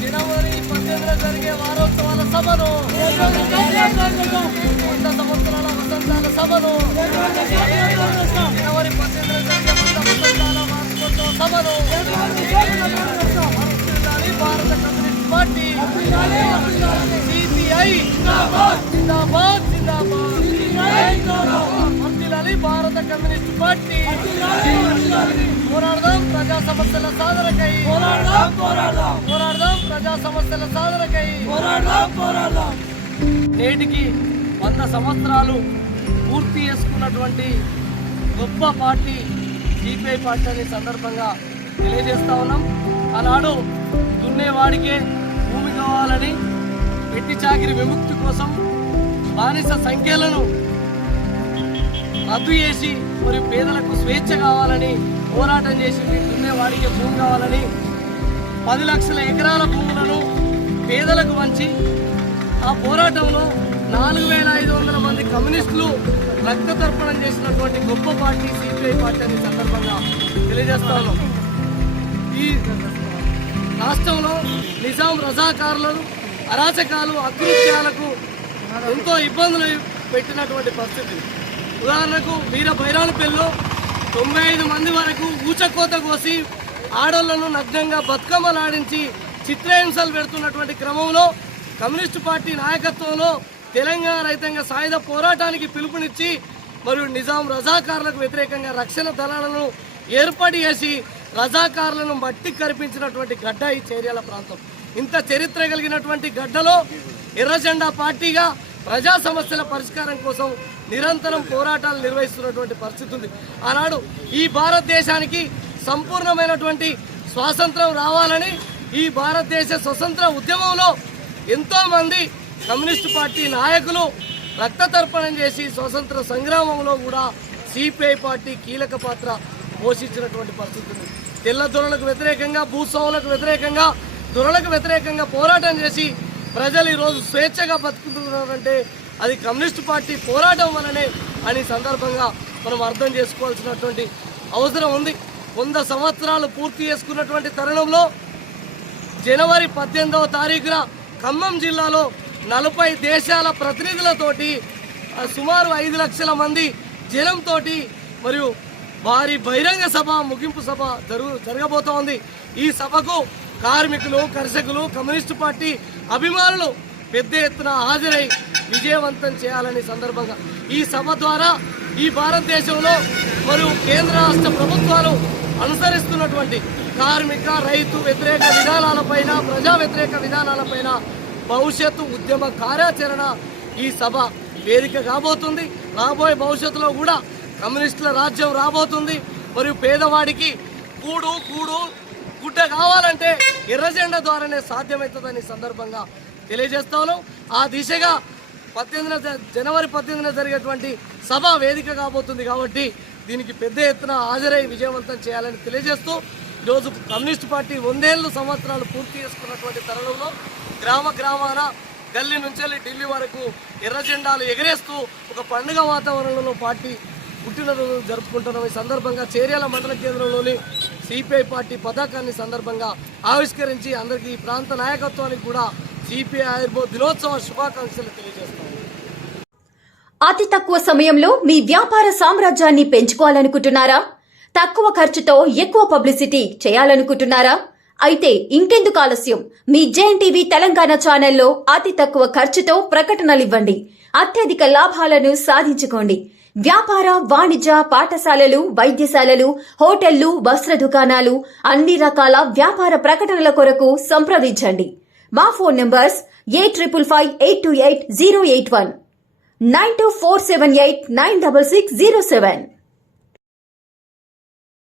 జనవరి 18 జరిగే వారోత్సవాల సభను, 100 సంవత్సరాల వసంతాల సభను, జనవరి 18 జరిగే 100 వసంతాల వార్షికోత్సవ సభను భారత కమ్యూనిస్ట్ పార్టీ సిపిఐ జిందాబాద్ జిందాబాద్ వర్ధిల్లాలి భారత కమ్యూనిస్ట్ పార్టీ. పోరాడదాం ప్రజా సమస్యల సాధనకై, పోరాడదాం ప్రజా సమస్యల సాధనకై. నేటికి 100 సంవత్సరాలు పూర్తి చేసుకున్నటువంటి గొప్ప పార్టీ సిపిఐ పార్టీ అనే సందర్భంగా తెలియజేస్తా ఉన్నాం. ఆనాడు దున్నేవాడికే భూమి కావాలని, వెట్టి చాకిరి విముక్తి కోసం బానిస సంఖ్యలను రద్దు చేసి మరియు పేదలకు స్వేచ్ఛ కావాలని పోరాటం చేసింది. దున్నేవాడికే భూమి కావాలని 10 లక్షల ఎకరాల భూములను పేదలకు వంచి ఆ పోరాటంలో 4500 మంది కమ్యూనిస్టులు రక్త తర్పణం చేసినటువంటి గొప్ప పార్టీ సిపిఐ పార్టీ అనే సందర్భంగా తెలియజేస్తాను. ఈ రాష్ట్రంలో నిజాం రజాకారులను, అరాచకాలు, అకృత్యాలకు ఎంతో ఇబ్బందులు పెట్టినటువంటి పరిస్థితి. ఉదాహరణకు వీర బైరాలపల్లిలో 95 మంది వరకు ఊచకోత కోసి ఆడోళ్లను నగ్నంగా బతుకమ్మలాడించి చిత్రహింసలు పెడుతున్నటువంటి క్రమంలో కమ్యూనిస్టు పార్టీ నాయకత్వంలో తెలంగాణ రైతాంగ సాయుధ పోరాటానికి పిలుపునిచ్చి మరియు నిజాం రజాకారులకు వ్యతిరేకంగా రక్షణ దళాలను ఏర్పాటు చేసి రజాకారులను మట్టి కరిపించినటువంటి గడ్డ ఈ చేర్యాల ప్రాంతం. ఇంత చరిత్ర కలిగినటువంటి గడ్డలో ఎర్రజెండా పార్టీగా ప్రజా సమస్యల పరిష్కారం కోసం నిరంతరం పోరాటాలు నిర్వహిస్తున్నటువంటి పరిస్థితి ఉంది. ఆనాడు ఈ భారతదేశానికి సంపూర్ణమైనటువంటి స్వాతంత్రం రావాలని ఈ భారతదేశ స్వతంత్ర ఉద్యమంలో ఎంతోమంది కమ్యూనిస్టు పార్టీ నాయకులు రక్త తర్పణం చేసి స్వతంత్ర సంగ్రామంలో కూడా సిపిఐ పార్టీ కీలక పాత్ర పోషించినటువంటి పరిస్థితి ఉంది. తెల్ల దొరలకు వ్యతిరేకంగా, భూస్వాములకు వ్యతిరేకంగా, దొరలకు వ్యతిరేకంగా పోరాటం చేసి ప్రజలు ఈరోజు స్వేచ్ఛగా బతుకుతున్నారంటే అది కమ్యూనిస్టు పార్టీ పోరాటం వలనే అని సందర్భంగా మనం అర్థం చేసుకోవాల్సినటువంటి అవసరం ఉంది. 100 సంవత్సరాలు పూర్తి చేసుకున్నటువంటి తరుణంలో జనవరి 18వ తారీఖున ఖమ్మం జిల్లాలో 40 దేశాల ప్రతినిధులతోటి సుమారు 5 లక్షల మంది జనంతో మరియు భారీ బహిరంగ సభ, ముగింపు సభ జరగబోతోంది. ఈ సభకు కార్మికులు, కర్షకులు, కమ్యూనిస్టు పార్టీ అభిమానులు పెద్ద ఎత్తున హాజరై విజయవంతం చేయాలని సందర్భంగా ఈ సభ ద్వారా ఈ భారతదేశంలో మరియు కేంద్ర రాష్ట్ర ప్రభుత్వాలు అనుసరిస్తున్నటువంటి కార్మిక, రైతు వ్యతిరేక విధానాలపైన, ప్రజా వ్యతిరేక విధానాలపైన భవిష్యత్తు ఉద్యమ కార్యాచరణ ఈ సభ వేదిక కాబోతుంది. రాబోయే భవిష్యత్తులో కూడా కమ్యూనిస్టుల రాజ్యం రాబోతుంది. మరియు పేదవాడికి గుడ్డ కావాలంటే ఎర్రజెండా ద్వారానే సాధ్యమవుతుందని సందర్భంగా తెలియజేస్తాను. ఆ దిశగా జనవరి 18న జరిగేటువంటి సభ వేదిక కాబోతుంది. కాబట్టి దీనికి పెద్ద ఎత్తున హాజరై విజయవంతం చేయాలని తెలియజేస్తూ ఈరోజు కమ్యూనిస్టు పార్టీ 100 సంవత్సరాలు పూర్తి చేసుకున్నటువంటి తరుణంలో గ్రామాన గల్లీ నుంచి ఢిల్లీ వరకు ఎర్రజెండాలు ఎగరేస్తూ ఒక పండుగ వాతావరణంలో పార్టీ పుట్టినరోజు జరుపుకుంటున్నాం. ఈ సందర్భంగా చేర్యాల మండల కేంద్రంలోని సిపిఐ పార్టీ పతాకాన్ని సందర్భంగా ఆవిష్కరించి అందరికీ ఈ ప్రాంత నాయకత్వానికి కూడా సిపిఐ ఆవిర్భావ దినోత్సవ శుభాకాంక్షలు తెలియజేస్తాం. అతి తక్కువ సమయంలో మీ వ్యాపార సామ్రాజ్యాన్ని పెంచుకోవాలనుకుంటున్నారా? తక్కువ ఖర్చుతో ఎక్కువ పబ్లిసిటీ చేయాలనుకుంటున్నారా? అయితే ఇంకెందుకు ఆలస్యం? మీ జేఎన్టీవీ తెలంగాణ ఛానల్లో అతి తక్కువ ఖర్చుతో ప్రకటనలివ్వండి. అత్యధిక లాభాలను సాధించుకోండి. వ్యాపార, వాణిజ్య, పాఠశాలలు, వైద్యశాలలు, హోటళ్లు, వస్త్ర దుకాణాలు, అన్ని రకాల వ్యాపార ప్రకటనల కొరకు సంప్రదించండి. మా ఫోన్ నంబర్స్ 8558288081, 9247896607.